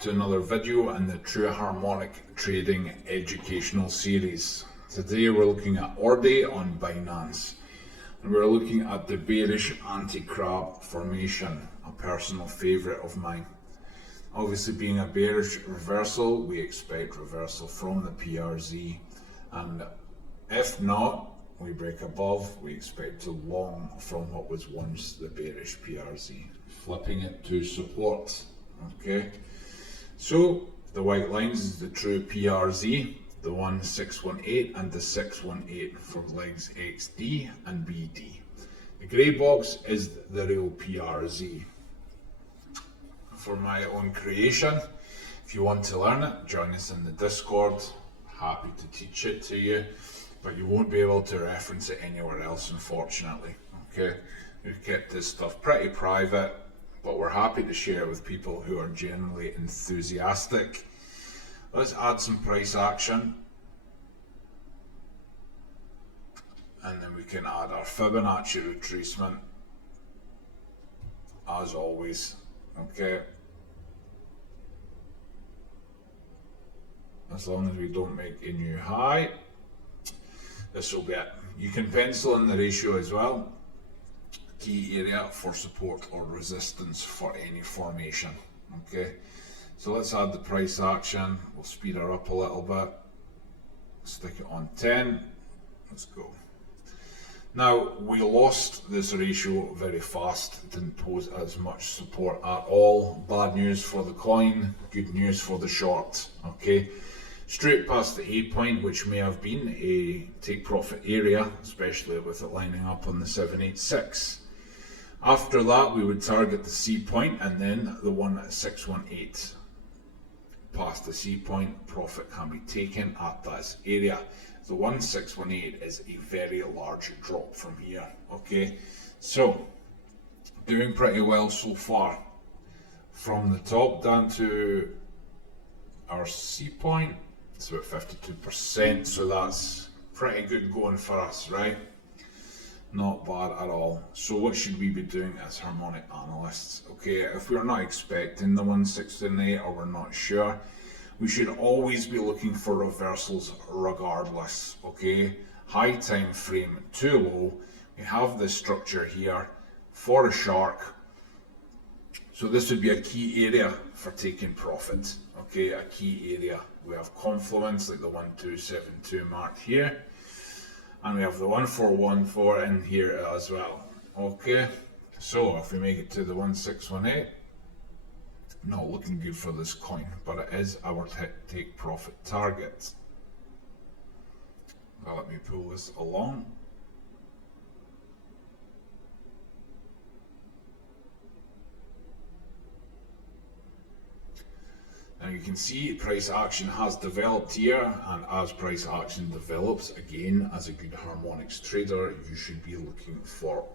back to another video in the True Harmonic Trading Educational Series. Today we're looking at ORDI on Binance, and we're looking at the bearish anti-crab formation, a personal favourite of mine. Obviously, being a bearish reversal, we expect reversal from the PRZ, and if not, we break above, we expect to long from what was once the bearish PRZ, flipping it to support. Okay, so the white lines is the true PRZ, the 1618 and the 618 for legs XD and BD. The grey box is the real PRZ. For my own creation, if you want to learn it, join us in the Discord. Happy to teach it to you, but you won't be able to reference it anywhere else, unfortunately. Okay, we've kept this stuff pretty private, but we're happy to share it with people who are generally enthusiastic. Let's add some price action, and then we can add our Fibonacci retracement as always. Okay, as long as we don't make a new high, this will be it. You can pencil in the ratio as well. Key area for support or resistance for any formation. Okay, so let's add the price action. We'll speed her up a little bit. Stick it on 10. Let's go. Now, we lost this ratio very fast. It didn't pose as much support at all. Bad news for the coin, good news for the short. Okay, straight past the A point, which may have been a take profit area, especially with it lining up on the 786. After that, we would target the C point and then the 1618. Past the C point, profit can be taken at this area. The 1618 is a very large drop from here. Okay, so doing pretty well so far. From the top down to our C point, it's about 52%, so that's pretty good going for us, right? Not bad at all. So what should we be doing as harmonic analysts? Okay, if we're not expecting the 1618 or we're not sure, we should always be looking for reversals regardless. Okay, high time frame too low. We have this structure here for a shark, so this would be a key area for taking profit. Okay, a key area. We have confluence like the 1272 marked here, and we have the 1414 in here as well. Okay, so if we make it to the 1618, not looking good for this coin, but it is our take profit target. Now let me pull this along. Now you can see price action has developed here, and as price action develops, again, as a good harmonics trader, you should be looking for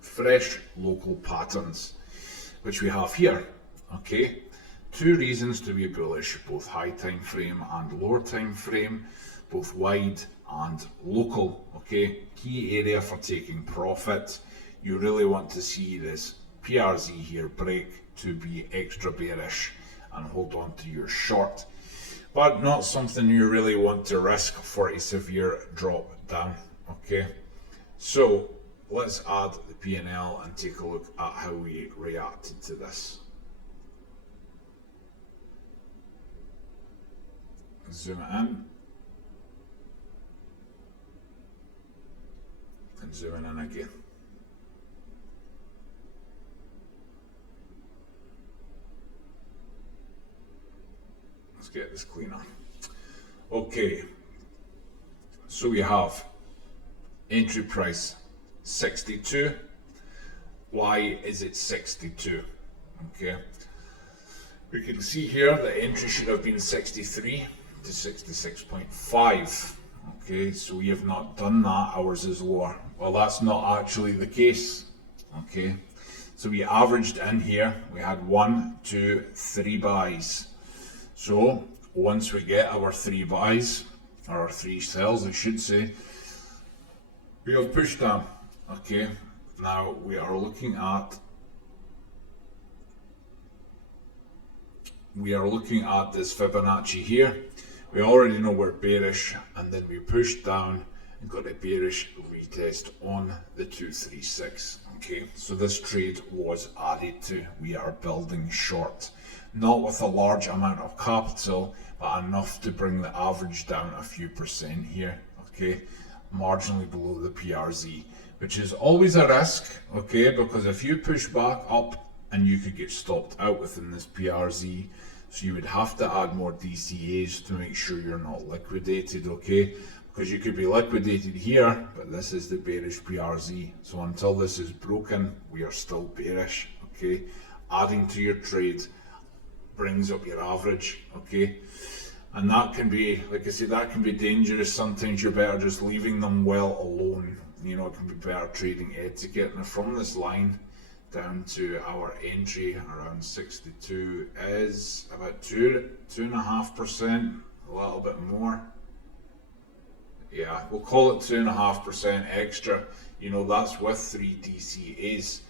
fresh local patterns, which we have here. Okay, two reasons to be bullish, both high time frame and lower time frame, both wide and local. Okay, key area for taking profit. You really want to see this PRZ here break to be extra bearish and hold on to your short, but not something you really want to risk for a severe drop down. Okay, so let's add the P&L and take a look at how we reacted to this. Zoom it in and zoom in again. Let's get this cleaner. Okay, so we have entry price 62. Why is it 62? Okay, we can see here the entry should have been 63 to 66.5. Okay, so we have not done that. Ours is lower. Well, that's not actually the case. Okay, so we averaged in here. We had 1, 2, 3 buys. So once we get our 3 buys, or our 3 sells, I should say, we have pushed down. Okay, now we are looking at we are looking at this Fibonacci here. We already know we're bearish, and then we pushed down and got a bearish retest on the 236. Okay, so this trade was added to. We are building short, not with a large amount of capital, but enough to bring the average down a few percent here. Okay, marginally below the PRZ, which is always a risk. Okay, because if you push back up, and you could get stopped out within this PRZ, so you would have to add more DCAs to make sure you're not liquidated. Okay, because you could be liquidated here, but this is the bearish PRZ, so until this is broken, we are still bearish. Okay, adding to your trade brings up your average. Okay, and that can be, like I said, that can be dangerous. Sometimes you're better just leaving them well alone. You know, it can be better trading etiquette. And from this line down to our entry around 62 is about 2.5%, a little bit more. Yeah, we'll call it 2.5% extra. You know, that's with 3 DCAs,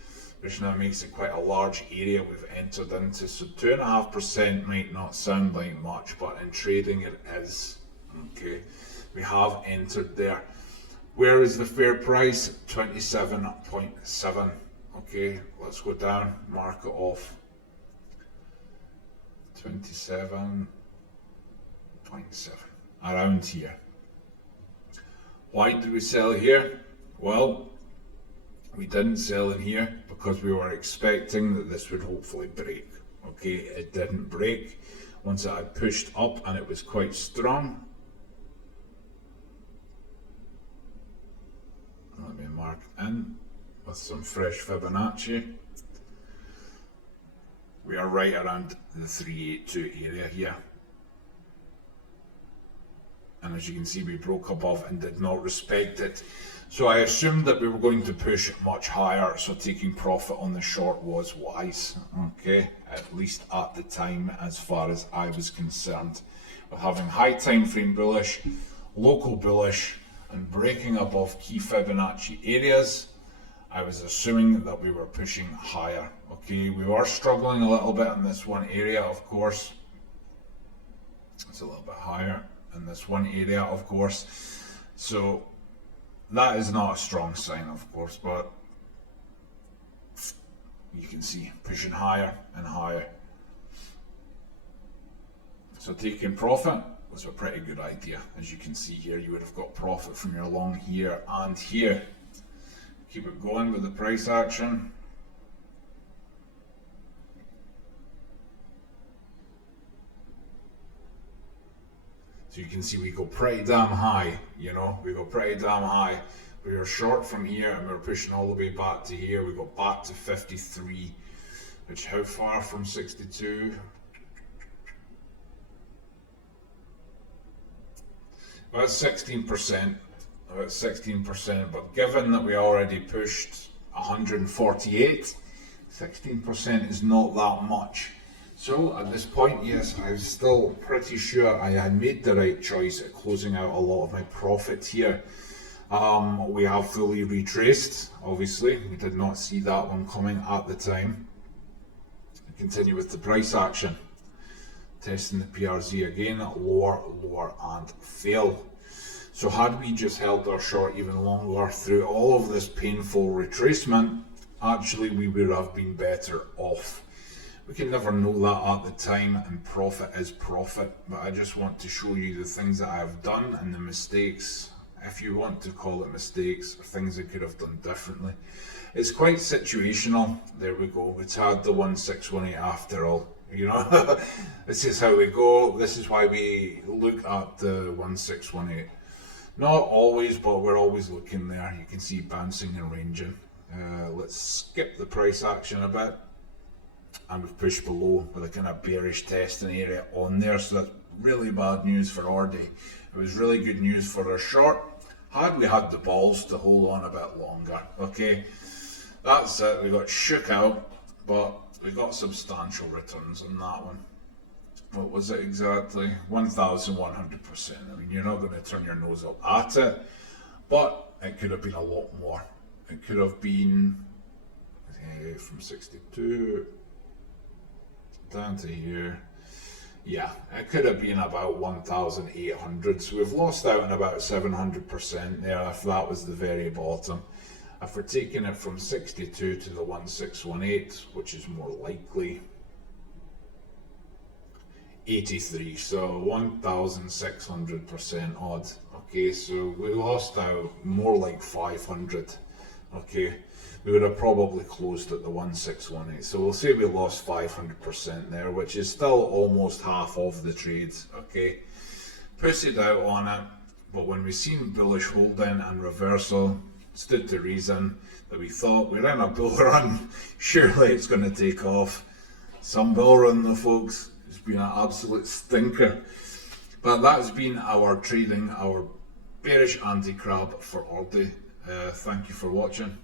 which now makes it quite a large area we've entered into. So 2.5% might not sound like much, but in trading it is. Okay, we have entered there. Where is the fair price? 27.7. Okay, let's go down, mark it off. 27.7, around here. Why did we sell here? Well, we didn't sell in here because we were expecting that this would hopefully break. Okay, it didn't break. Once it had pushed up and it was quite strong. Let me mark in with some fresh Fibonacci. We are right around the 382 area here. And as you can see, we broke above and did not respect it. So I assumed that we were going to push much higher, so taking profit on the short was wise. Okay, at least at the time, as far as I was concerned. With having high time frame bullish, local bullish, and breaking above key Fibonacci areas, I was assuming that we were pushing higher. Okay, we were struggling a little bit in this one area, of course. It's a little bit higher in this one area, of course. So that is not a strong sign, of course, but you can see pushing higher and higher. So taking profit was a pretty good idea. As you can see here, you would have got profit from your long here and here. Keep it going with the price action. So you can see we go pretty damn high, you know, we go pretty damn high. We were short from here and we were pushing all the way back to here. We got back to 53, which how far from 62? About 16%, about 16%, but given that we already pushed 148, 16% is not that much. So at this point, yes, I'm still pretty sure I had made the right choice at closing out a lot of my profit here. We have fully retraced, obviously. We did not see that one coming at the time. Continue with the price action. Testing the PRZ again, lower, lower, and fail. So had we just held our short even longer through all of this painful retracement, actually we would have been better off. We can never know that at the time, and profit is profit, but I just want to show you the things that I have done and the mistakes, if you want to call it mistakes, or things I could have done differently. It's quite situational. There we go, it's had the 1618 after all. You know, this is how we go. This is why we look at the 1618. Not always, but we're always looking there. You can see bouncing and ranging. Let's skip the price action a bit. And we've pushed below with a kind of bearish testing area on there. So that's really bad news for ORDI. It was really good news for our short. Had we had the balls to hold on a bit longer. Okay, that's it. We got shook out, but we got substantial returns on that one. What was it exactly? 1,100%. I mean, you're not going to turn your nose up at it, but it could have been a lot more. It could have been from 62 down to here. Yeah, it could have been about 1,800. So we've lost out on about 700% there if that was the very bottom. If we're taking it from 62 to the 1618, which is more likely, 83, so 1,600% odd. Okay, so we lost out more like 500. Okay, we would have probably closed at the 1618. So we'll say we lost 500% there, which is still almost half of the trades. Okay, pussied out on it, but when we seen bullish holding and reversal, stood to reason that we thought we're in a bull run. Surely it's going to take off. Some bull run though, folks. It's been an absolute stinker. But that's been our trading, our bearish anti-crab for ORDI. Thank you for watching.